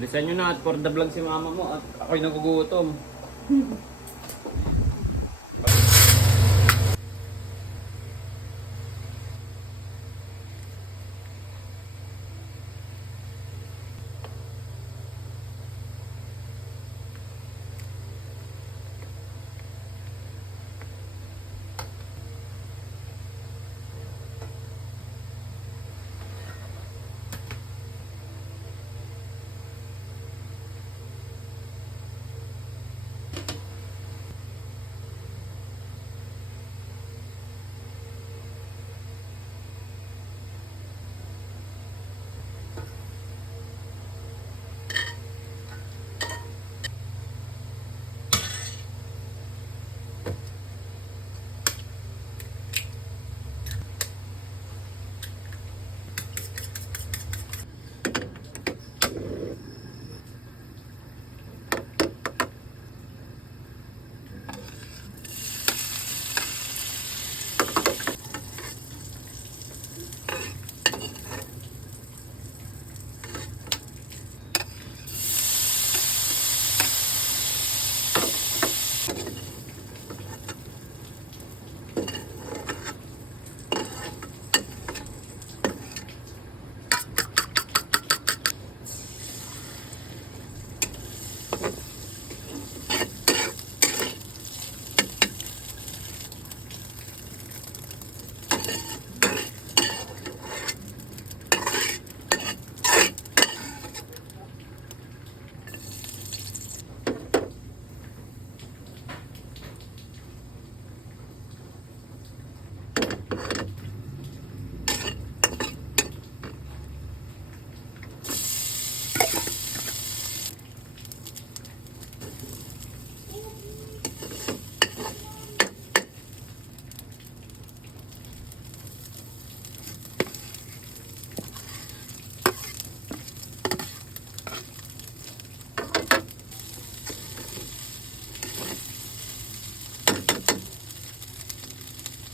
Bilisan nyo na at for the vlog si mama mo at ako'y nagugutom.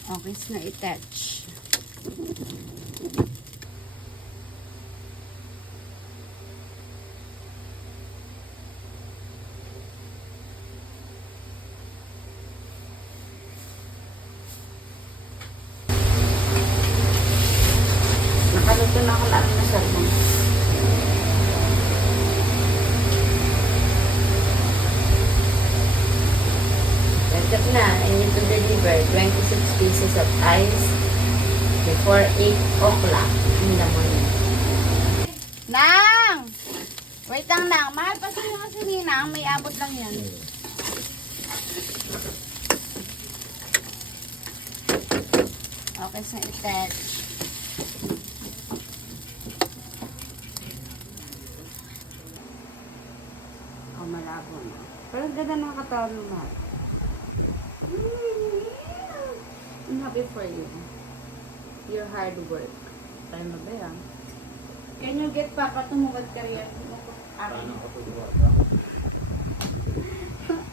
Okay, na i-touch. Nakaluto na ako lang na salmon. Welcome na. I need to deliver 26 pieces of ice before 8 o'clock in the morning. Nang! Wait lang, Nang. Mahal pa sa'yo kasi ni Nang. May abot lang yan. Okay, sa i-touch. Oh, malabo na. Pero ganda ng katawan mo, Mahal. I'm happy for you. Your hard work. Time na ba yan? Can you get Papa tumugad career?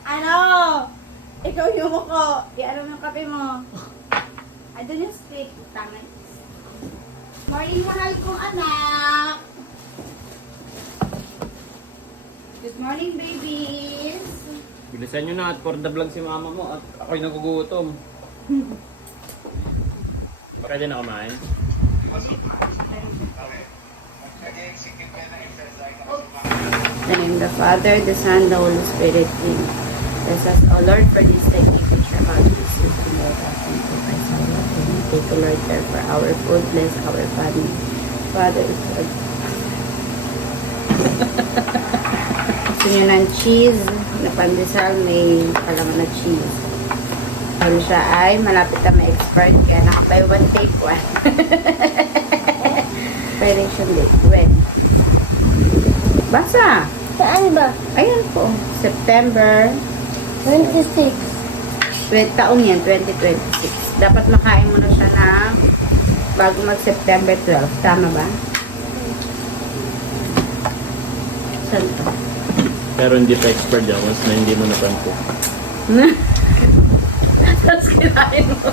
Ano? Ikaw yung muko. I-ano yung kape mo. I don't speak. Tangan. Morning, mahal kong anak. Good morning, babies. Bilisan nyo na at for the vlog si mama mo at ako'y nagugutom. Pwede na kumain? In the name of the Father, the Son, the Holy Spirit. Amen. Bless us, O Lord, for this day we teach about Jesus, and Lord, us and to Christ our Lord. Amen. Take, O Lord, care for our food, bless our family. Father, Lord. Gusto nyo ng cheese na pandesal, may kalaman na cheese. Ano siya ay malapit na ma-expert, kaya naka-buy one take one. Expiration date, when? Basa! Saan ba? Ayan po, September 26. taong yan, 2026. Dapat makain mo na siya na bago mag-September 12. Tama ba? Saan to? Pero hindi pa expert once na hindi mo napansin. Tapos kinain mo.